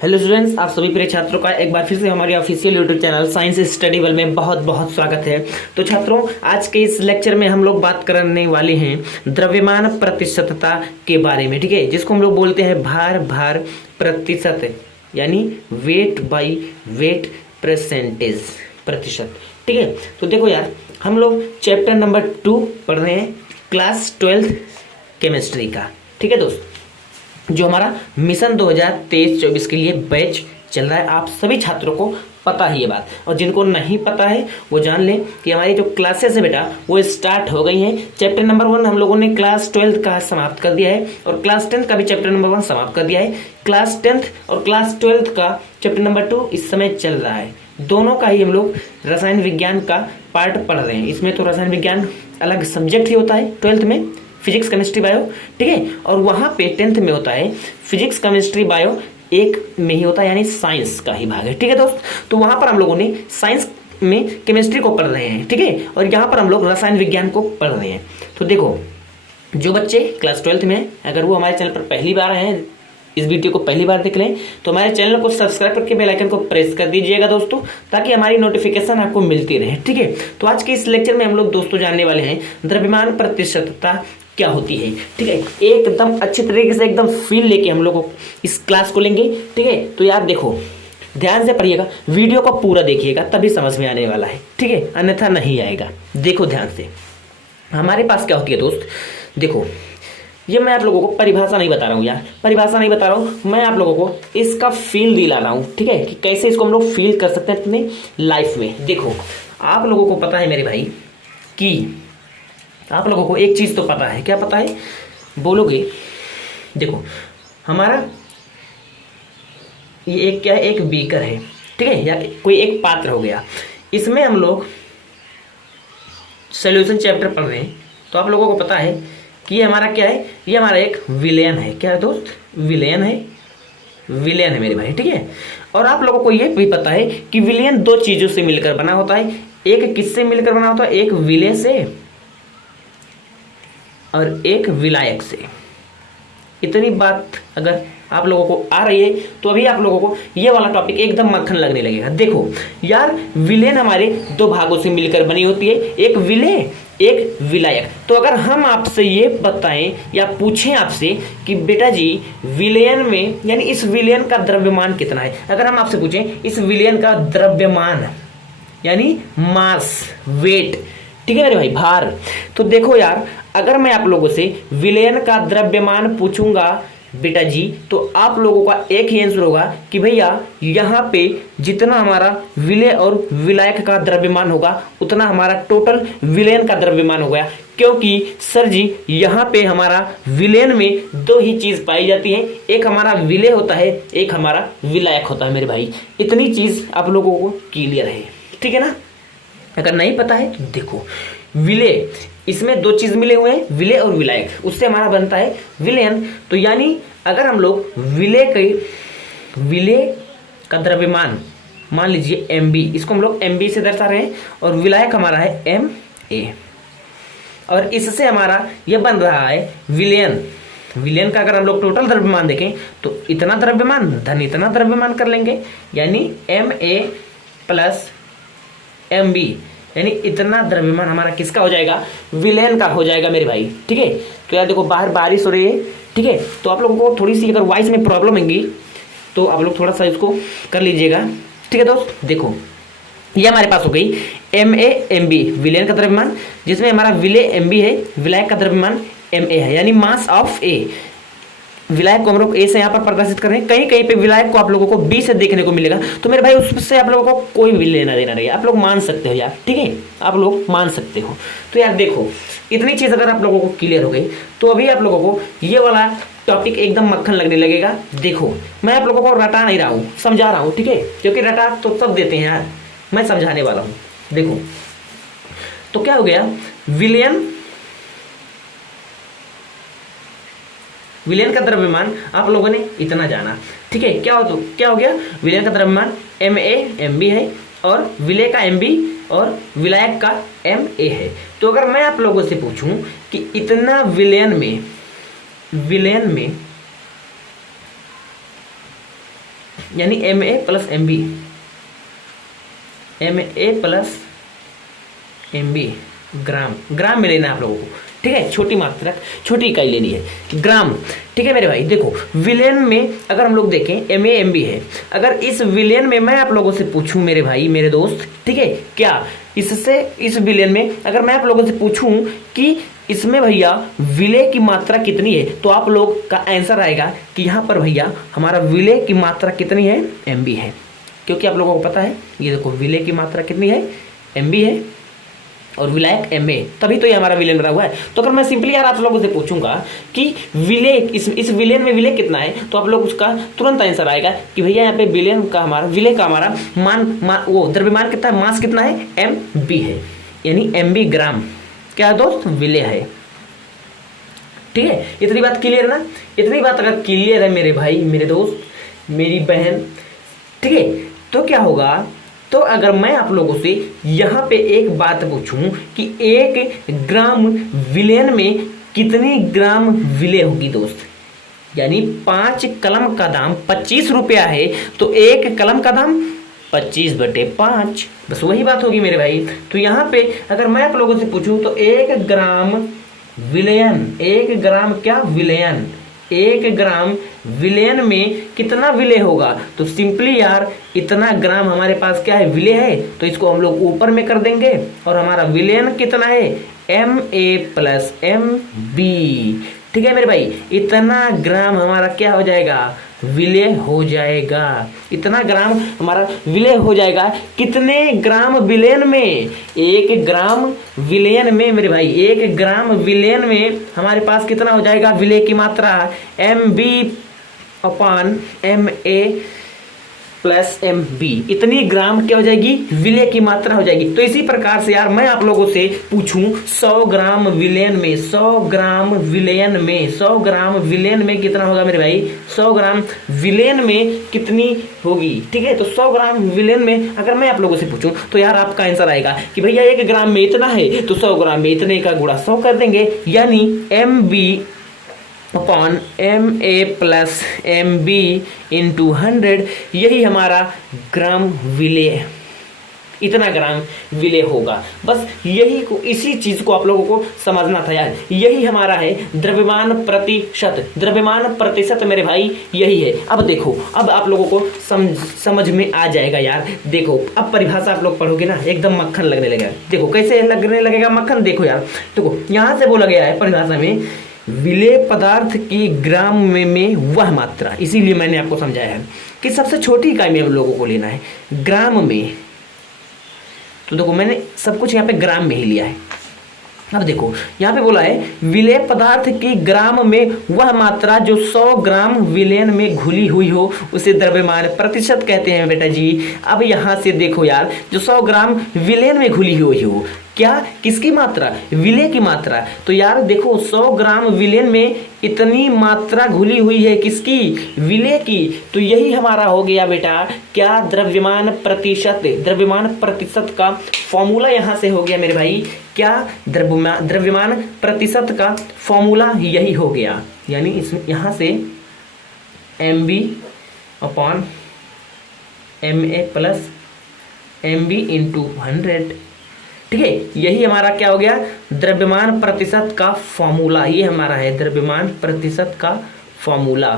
Hello students, आप सभी प्रिय छात्रों का एक बार फिर से हमारे official YouTube channel science study world में बहुत बहुत स्वागत है। तो छात्रों, आज के इस लेक्चर में हम लोग बात करने वाले हैं द्रव्यमान प्रतिशतता के बारे में, ठीक है, जिसको हम लोग बोलते हैं भार प्रतिशत, यानी वेट बाई वेट परसेंटेज, प्रतिशत। ठीक है, तो देखो यार, हम लोग चैप्टर नंबर 2 पढ़ रहे हैं, क्लास 12 केमिस्ट्री का। ठीक है दोस्त, जो हमारा मिशन 2023-24 के लिए बैच चल रहा है, आप सभी छात्रों को पता है ये बात, और जिनको नहीं पता है वो जान लें कि हमारी जो क्लासेस है बेटा वो स्टार्ट हो गई हैं। चैप्टर नंबर 1 हम लोगों ने क्लास 12 का समाप्त कर दिया है, और क्लास 10 का भी चैप्टर नंबर 1 समाप्त कर दिया है। क्लास 10 और क्लास 12 का चैप्टर नंबर 2 इस समय चल रहा है। दोनों का ही हम लोग रसायन विज्ञान का पार्ट पढ़ रहे हैं। इसमें तो रसायन विज्ञान अलग सब्जेक्ट ही होता है 12th में, फिजिक्स केमिस्ट्री बायो, ठीक है, और वहाँ पे 10th में होता है फिजिक्स केमिस्ट्री बायो, एक में ही होता है, यानी साइंस का ही भाग है। ठीक है दोस्त, तो वहाँ पर हम लोगों ने साइंस में केमिस्ट्री को पढ़ रहे हैं, ठीक है, और यहाँ पर हम लोग रसायन विज्ञान को पढ़ रहे हैं। तो देखो, जो बच्चे क्लास 12th में हैं, अगर वो हमारे चैनल पर पहली बार आए हैं, इस वीडियो को पहली बार देख लें, तो हमारे चैनल को सब्सक्राइब करके बेल आइकन को प्रेस कर दीजिएगा दोस्तों, ताकि हमारी नोटिफिकेशन आपको मिलती रहे। ठीक है, तो आज के इस लेक्चर में हम लोग दोस्तों जानने वाले हैं द्रव्यमान प्रतिशतता क्या होती है। ठीक है, एकदम अच्छे तरीके से एकदम फील लेके हम लोग इस क्लास को लेंगे। ठीक है, तो यार देखो, ध्यान से पढ़िएगा, वीडियो को पूरा देखिएगा, तभी समझ में आने वाला है, ठीक है, अन्यथा नहीं आएगा। देखो ध्यान से, हमारे पास क्या होती है दोस्त, देखो, ये मैं आप लोगों को परिभाषा नहीं बता रहा हूँ यार, परिभाषा नहीं बता रहा हूँ, मैं आप लोगों को इसका फील दिला रहा हूँ, ठीक है, कि कैसे इसको हम लोग फील कर सकते हैं अपने लाइफ में। देखो, आप लोगों को पता है मेरे भाई कि आप लोगों को एक चीज़ तो पता है, क्या पता है बोलोगे? देखो, हमारा ये एक क्या है, एक बीकर है, ठीक है, या कोई एक पात्र हो गया, इसमें हम लोग सॉल्यूशन चैप्टर पढ़ रहे हैं। तो आप लोगों को पता है कि ये हमारा क्या है, ये हमारा एक विलयन है। क्या है दोस्त? विलयन है, विलयन है मेरे भाई, ठीक है। और आप लोगों को ये भी पता है कि विलयन दो चीज़ों से मिलकर बना होता है। एक किससे मिलकर बना होता है? एक विलय से और एक विलायक से। इतनी बात अगर आप लोगों को आ रही है तो अभी आप लोगों को ये वाला टॉपिक एकदम मक्खन लगने लगेगा। देखो यार, विलेन हमारे दो भागों से मिलकर बनी होती है, एक विलेय, एक विलायक। तो अगर हम आपसे ये बताएं या पूछें आपसे कि बेटा जी विलयन में, यानी इस विलयन का द्रव्यमान कितना है, अगर हम आपसे पूछें इस विलयन का द्रव्यमान यानी मास, वेट, ठीक है मेरे भाई, भार, तो देखो यार, अगर मैं आप लोगों से विलयन का द्रव्यमान पूछूंगा बेटा जी, तो आप लोगों का एक ही आंसर होगा कि भैया यहाँ पे जितना हमारा विलय और विलायक का द्रव्यमान होगा उतना हमारा टोटल विलयन का द्रव्यमान हो गया। क्योंकि सर जी यहाँ पे हमारा विलयन में दो ही चीज पाई जाती है, एक हमारा विलय होता है, एक हमारा विलायक होता है मेरे भाई। इतनी चीज आप लोगों को क्लियर है, ठीक है ना? अगर नहीं पता है तो देखो, विलय, इसमें दो चीज मिले हुए हैं, विलय और विलायक, उससे हमारा बनता है विलयन। तो यानी अगर हम लोग विलय का द्रव्यमान मान लीजिए MB, इसको हम लोग MB से दर्शा रहे हैं, और विलायक हमारा है MA, और इससे हमारा यह बन रहा है विलयन। विलयन का अगर हम लोग टोटल द्रव्यमान देखें तो इतना द्रव्यमान धन इतना द्रव्यमान कर लेंगे, यानी MA प्लस MB, यानी इतना द्रव्यमान हमारा किसका हो जाएगा? विलयन का हो जाएगा मेरे भाई, ठीक है। तो यार देखो, बाहर बारिश हो रही है, ठीक है, तो आप लोगों को थोड़ी सी अगर वॉइस में प्रॉब्लम होगी तो आप लोग थोड़ा सा इसको कर लीजिएगा, ठीक है दोस्त। देखो, ये हमारे पास हो गई MA MB विलयन का द्रव्यमान, जिसमें हमारा विलय MB है, विलायक का द्रव्यमान MA है, यानी मास ऑफ A। विलायक को हम लोग ए से यहाँ पर प्रदर्शित कर रहे हैं, कहीं कहीं पे विलायक को आप लोगों को बी से देखने को मिलेगा। तो मेरे भाई उससे आप लोगों को कोई भी लेना देना नहीं, आप लोग मान सकते हो यार, ठीक है, आप लोग मान सकते हो। तो यार देखो, इतनी चीज अगर आप लोगों को क्लियर हो गई तो अभी आप लोगों को ये वाला टॉपिक एकदम मक्खन लगने लगेगा। देखो, मैं आप लोगों को रटा नहीं रहा हूँ, समझा रहा हूँ, ठीक है, क्योंकि रटा तो सब देते हैं यार, मैं समझाने वाला हूँ। देखो, तो क्या हो गया, विलयन का द्रव्यमान आप लोगों ने इतना जाना, ठीक है, क्या हो गया, विलयन का द्रव्यमान MA MB है, और विलय का MB और विलायक का MA है। तो अगर मैं आप लोगों से पूछूं कि इतना विलयन में यानी M A plus M B, M A plus M B gram, gram में लेना है आप लोगों को, ठीक है। छोटी मात्रक, छोटी इकाई लेनी है ग्राम, ठीक है मेरे भाई। देखो विलेन में अगर हम लोग देखें एम ए एम बी है, अगर इस विलेन में मैं आप लोगों से पूछूं मेरे भाई मेरे दोस्त, ठीक है, क्या इससे इस विलेन में अगर मैं आप लोगों से पूछूं कि इसमें भैया विलेय की मात्रा कितनी है, तो आप लोग का आंसर आएगा कि यहाँ पर भैया हमारा विलेय की मात्रा कितनी है, एम बी है। क्योंकि आप लोगों को पता है, ये देखो विलेय की मात्रा कितनी है, एम बी है, और विलायक एम ए, तभी तो ये हमारा विलेन बना हुआ है। तो अगर मैं सिंपली यार आप लोगों से पूछूंगा कि विलेय इस विलेन में विलेय कितना है, तो आप लोग उसका तुरंत आंसर आएगा कि भैया यहाँ पे विलेन का हमारा विलेय का हमारा वो द्रव्यमान कितना है, मास कितना है, एम बी है, यानी एम बी ग्राम क्या है दोस्त, विलेय है, ठीक है। इतनी बात क्लियर है ना, इतनी बात अगर क्लियर है मेरे भाई मेरे दोस्त मेरी बहन, ठीक है, तो क्या होगा, तो अगर मैं आप लोगों से यहाँ पे एक बात पूछूं कि 1 ग्राम विलेन में कितनी ग्राम विलेय होगी दोस्त, यानी 5 कलम का दाम 25 रुपया है, तो 1 कलम का दाम 25/5, बस वही बात होगी मेरे भाई। तो यहाँ पे अगर मैं आप लोगों से पूछूं तो 1 ग्राम विलयन, 1 ग्राम क्या विलयन, 1 ग्राम विलेन में कितना विलेय होगा, तो सिंपली यार इतना ग्राम हमारे पास क्या है, विलेय है, तो इसको हम लोग ऊपर में कर देंगे, और हमारा विलेन कितना है, M A plus M B, ठीक है मेरे भाई। इतना ग्राम हमारा क्या हो जाएगा, विलेय हो जाएगा, इतना ग्राम हमारा विलेय हो जाएगा। कितने ग्राम विलेन में, 1 ग्राम विलेन में मेरे भाई, 1 ग्राम विलेन में हमारे पास कितना हो जाएगा विलेय की मात्रा, M B upon M A plus M B, इतनी ग्राम क्या हो जाएगी, विलेय की मात्रा हो जाएगी। तो इसी प्रकार से यार मैं आप लोगों से पूछूं 100 ग्राम विलेन में, 100 ग्राम विलेन में, 100 ग्राम विलेन में कितना होगा मेरे भाई, 100 ग्राम विलेन में कितनी होगी, ठीक है। तो 100 ग्राम विलेन में अगर मैं आप लोगों से पूछूं तो यार आपका आंसर आएगा कि भैया 1 ग्राम में इतना है, तो 100 ग्राम में इतने का गुणा 100 कर देंगे, यानी M B upon M A plus M B into 100, यही हमारा ग्राम विलेय, इतना ग्राम विलेय होगा। बस यही को, इसी चीज को आप लोगों को समझना था यार, यही हमारा है द्रव्यमान प्रतिशत, द्रव्यमान प्रतिशत मेरे भाई यही है। अब देखो, अब आप लोगों को समझ में आ जाएगा यार। देखो अब परिभाषा आप लोग पढ़ोगे ना, एकदम मक्खन लगने लगेगा। देखो कैसे लगने लगेगा मक्खन, देखो यार, देखो यहाँ से बोला गया है परिभाषा में, विलेय पदार्थ की ग्राम में वह मात्रा, इसीलिए मैंने आपको समझाया है कि सबसे छोटी इकाई में हम लोगों को लेना है ग्राम में। तो देखो मैंने सब कुछ यहाँ पे ग्राम में ही लिया है। अब देखो यहाँ पे बोला है विलेय पदार्थ की ग्राम में वह मात्रा जो 100 ग्राम विलेन में घुली हुई हो, उसे द्रव्यमान प्रतिशत कहते हैं बेटा जी। अब यहाँ से देखो यार, जो 100 ग्राम विलेन में घुली हुई हो, क्या किसकी मात्रा, विलेय की मात्रा। तो यार देखो 100 ग्राम विलेन में इतनी मात्रा घुली हुई है, किसकी, विलेय की। तो यही हमारा हो गया बेटा क्या, द्रव्यमान प्रतिशत। द्रव्यमान प्रतिशत का फॉर्मूला यहाँ से हो गया मेरे भाई क्या, द्रव्यमान प्रतिशत का फॉर्मूला यही हो गया, यानी इसमें यहाँ से M B upon M A plus M B into 100, ठीक है। यही हमारा क्या हो गया, द्रव्यमान प्रतिशत का फॉर्मूला, ये हमारा है द्रव्यमान प्रतिशत का फॉर्मूला,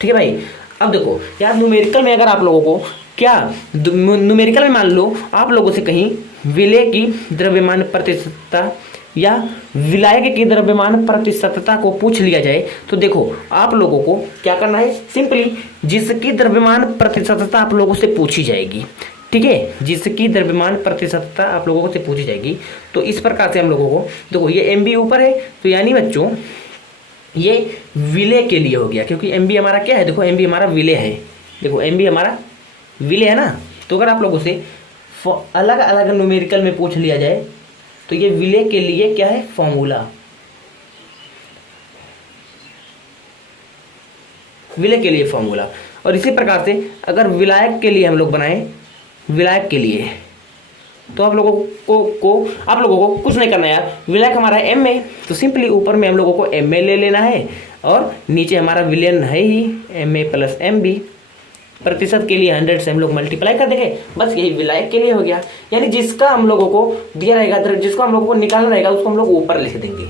ठीक है भाई। अब देखो यार न्यूमेरिकल में अगर आप लोगों को क्या, न्यूमेरिकल में मान लो आप लोगों से कहीं विलेय की द्रव्यमान प्रतिशतता या विलायक की द्रव्यमान प्रतिशतता को पूछ लिया जाए, तो देखो आप लोगों को क्या करना है, सिंपली जिसकी द्रव्यमान प्रतिशतता आप लोगों से पूछी जाएगी, ठीक है, जिसकी द्रव्यमान प्रतिशतता आप लोगों से पूछी जाएगी, तो इस प्रकार से हम लोगों को देखो ये एम बी ऊपर है, तो यानी बच्चों ये विलेय के लिए हो गया, क्योंकि एम बी हमारा क्या है, देखो एम बी हमारा विलेय है, देखो एम बी हमारा विलेय है ना। तो अगर आप लोगों से अलग अलग न्यूमेरिकल में पूछ लिया जाए तो ये विलेय के लिए क्या है, फॉर्मूला, विलेय के लिए फॉर्मूला। और इसी प्रकार से अगर विलायक के लिए हम लोग बनाए, विलायक के लिए, तो आप लोगों को कुछ नहीं करना यार, विलायक हमारा है एम ए, तो सिंपली ऊपर में हम लोगों को एम ए ले लेना है, और नीचे हमारा विलेन है ही M A plus M B, प्रतिशत के लिए 100 से हम लोग मल्टीप्लाई कर देंगे, बस यही विलायक के लिए हो गया। यानी जिसका हम लोगों को दिया रहेगा, जिसको हम लोगों को निकालना रहेगा, उसको हम लोग ऊपर लिख देंगे,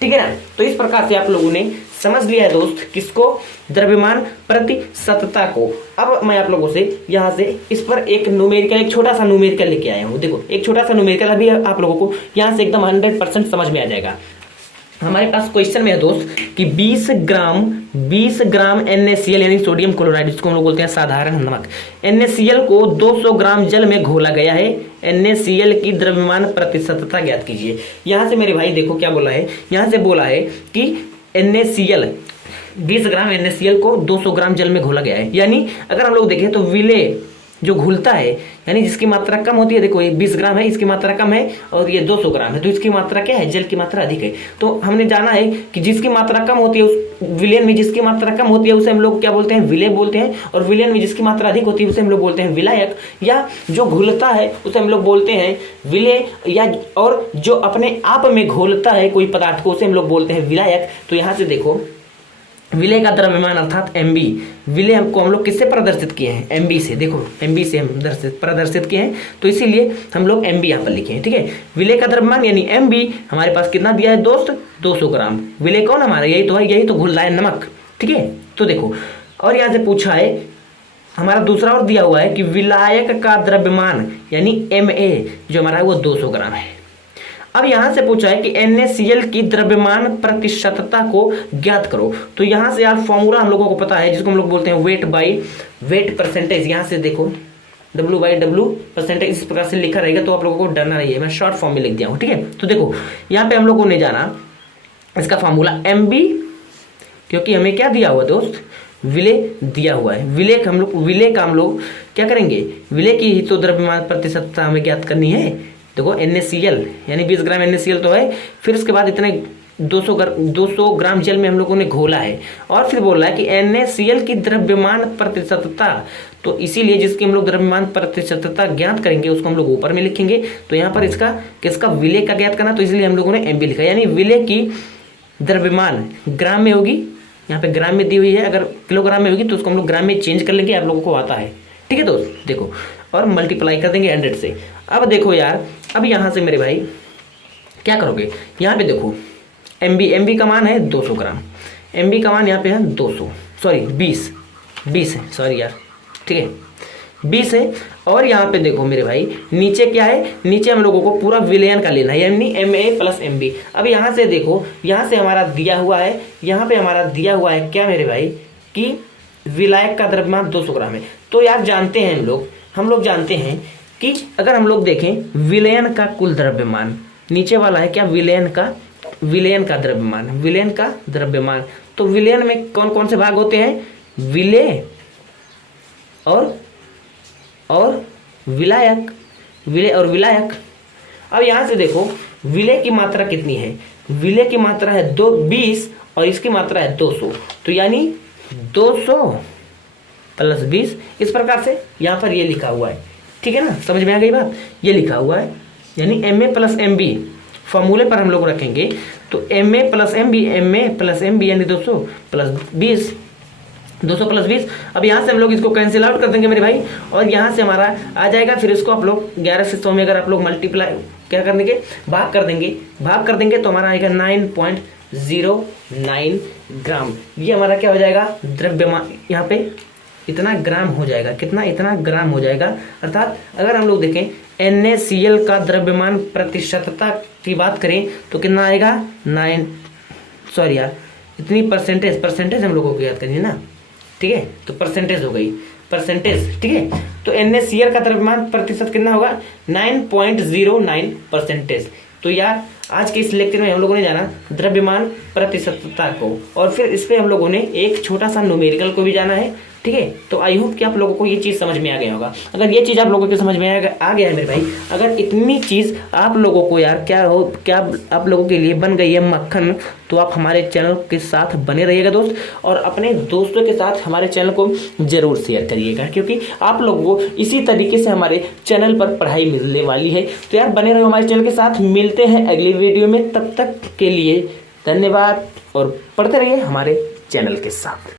ठीक है ना। तो इस प्रकार से आप लोगों ने समझ लिया है दोस्त, किसको, द्रव्यमान प्रतिशतता को। अब मैं आप लोगों से यहाँ से इस पर एक न्यूमेरिकल, एक छोटा सा न्यूमेरिकल लेके आया हूँ। देखो एक छोटा सा न्यूमेरिकल, अभी आप लोगों को यहाँ से एकदम 100% समझ में आ जाएगा। हमारे पास क्वेश्चन में है दोस्त कि 20 ग्राम NaCl यानी सोडियम क्लोराइड, जिसको हम लोग बोलते हैं साधारण नमक, NaCl को 200 ग्राम जल में घोला गया है। NaCl की द्रव्यमान प्रतिशतता ज्ञात कीजिए। यहाँ से मेरे भाई देखो क्या बोला है, यहाँ से बोला है कि NaCl 20 ग्राम NaCl को 200 ग्राम जल में घोला गया है। यानी अगर हम लोग देखें तो विलेय जो घुलता है, यानी जिसकी मात्रा कम होती है, देखो ये 20 ग्राम है, इसकी मात्रा कम है, और ये 200 ग्राम है, तो इसकी मात्रा क्या है, जल की मात्रा अधिक है। तो हमने जाना है कि जिसकी मात्रा कम होती है उस विलयन में जिसकी मात्रा कम होती है उसे हम लोग क्या बोलते हैं, विलेय बोलते हैं, और विलयन में जिसकी मात्रा अधिक होती है उसे हम लोग बोलते हैं विलायक, या जो घुलता है उसे हम लोग बोलते हैं विलेय, या और जो अपने आप में घोलता है कोई पदार्थ को उसे हम लोग बोलते हैं विलायक। तो यहाँ से देखो विलेय का द्रव्यमान अर्थात Mb, विलेय को हम लोग किससे प्रदर्शित किए हैं, Mb से। देखो Mb से हम प्रदर्शित किए हैं, तो इसीलिए हम लोग Mb यहाँ पर लिखे हैं, ठीक है। विलेय का द्रव्यमान यानी Mb हमारे पास कितना दिया है दोस्त, 200 ग्राम। विलेय कौन हमारा, यही तो है, यही तो घुल रहा है नमक, ठीक है। तो देखो और यहाँ से पूछा है हमारा दूसरा और दिया हुआ है कि विलायक का द्रव्यमान यानी Ma जो हमारा है वो 200 ग्राम है। अब यहां से पूछा है कि NaCl की द्रव्यमान प्रतिशतता को ज्ञात करो। तो यहां से यार फॉर्मूला हम लोगों को पता है, जिसको हम लोग बोलते हैं वेट बाई वेट परसेंटेज। यहां से देखो W/W परसेंटेज इस प्रकार से लिखा रहेगा, तो आप लोगों को डरना नहीं है, मैं शॉर्ट फॉर्म में लिख दिया हूं, ठीक है। तो देखो यहाँ पे हम लोगों ने जाना इसका फॉर्मूला Mb, क्योंकि हमें क्या दिया हुआ दोस्त, विलेय दिया हुआ है। विलेय का हम लोग क्या करेंगे, विलेय की ही तो द्रव्यमान प्रतिशतता हमें ज्ञात करनी है। देखो NaCl यानी 20 ग्राम NaCl तो है, फिर उसके बाद इतने 200 ग्राम जल में हम लोगों ने घोला है, और फिर बोल रहा है कि NaCl की द्रव्यमान प्रतिशतता, तो इसीलिए जिसकी हम लोग द्रव्यमान प्रतिशतता ज्ञात करेंगे उसको हम लोग ऊपर में लिखेंगे। तो यहाँ पर इसका किसका, विलेय का ज्ञात करना, तो इसलिए हम लोगों ने Mb लिखा, यानी विलेय की द्रव्यमान ग्राम में होगी, यहाँ पे ग्राम में दी हुई है, अगर किलोग्राम में होगी तो उसको हम लोग ग्राम में चेंज कर लेंगे, आप लोगों को आता है, ठीक है दोस्त। देखो और मल्टीप्लाई कर देंगे 100 से। अब देखो यार, अब यहाँ से मेरे भाई क्या करोगे, यहाँ पे देखो Mb का मान है 200 ग्राम, Mb का मान यहाँ पे है 20 है, सॉरी यार, ठीक है 20 है। और यहाँ पे देखो मेरे भाई नीचे क्या है, नीचे हम लोगों को पूरा विलयन का लेना है, यानी Ma + Mb। अब यहाँ से देखो, यहाँ से हमारा दिया हुआ है, यहाँ पे हमारा दिया हुआ है क्या मेरे भाई, कि विलायक का द्रव्यमान 200 ग्राम है। तो यार जानते हैं हम लोग जानते हैं कि अगर हम लोग देखें विलयन का कुल द्रव्यमान, नीचे वाला है क्या, विलयन का द्रव्यमान, तो विलयन में कौन कौन से भाग होते हैं, विलेय और विलायक, विलेय और विलायक। अब यहाँ से देखो विलेय की मात्रा कितनी है, विलेय की मात्रा है 20 और इसकी मात्रा है 200, तो यानी 200 + 20, इस प्रकार से यहाँ पर ये लिखा हुआ है, ठीक है ना, समझ में आ गई बात, ये लिखा हुआ है, यानी Ma + Mb फॉर्मूले पर हम लोग रखेंगे, तो Ma + Mb यानी 200 + 20। अब यहाँ से हम लोग इसको कैंसिल आउट कर देंगे मेरे भाई, और यहाँ से हमारा आ जाएगा, फिर इसको आप लोग 11 से 100 में अगर आप लोग मल्टीप्लाई क्या कर देंगे, भाग कर देंगे तो हमारा आएगा 9.09 ग्राम। ये हमारा क्या हो जाएगा, द्रव्यमान, यहाँ पे इतना ग्राम हो जाएगा, इतना ग्राम हो जाएगा। अर्थात अगर हम लोग देखें NaCl का द्रव्यमान प्रतिशतता की बात करें तो कितना आएगा, इतनी परसेंटेज हम लोगों को याद करनी है ना, ठीक है, तो परसेंटेज हो गई, ठीक है। तो NaCl का द्रव्यमान प्रतिशत कितना होगा, 9.09%। तो यार आज के इस लेक्चर में हम लोगों ने जाना द्रव्यमान प्रतिशतता को, और फिर इस पे हम लोगों ने एक छोटा सा न्यूमेरिकल को भी जाना है, ठीक है। तो आई होप कि आप लोगों को ये चीज़ समझ में आ गया होगा। अगर ये चीज़ आप लोगों के समझ में आ गया है मेरे भाई, अगर इतनी चीज़ आप लोगों को यार क्या आप लोगों के लिए बन गई है मक्खन, तो आप हमारे चैनल के साथ बने रहिएगा दोस्त, और अपने दोस्तों के साथ हमारे चैनल को ज़रूर शेयर करिएगा, क्योंकि आप लोगों को इसी तरीके से हमारे चैनल पर पढ़ाई मिलने वाली है। तो यार बने रहो हमारे चैनल के साथ, मिलते हैं अगली वीडियो में, तब तक के लिए धन्यवाद और पढ़ते रहिए हमारे चैनल के साथ।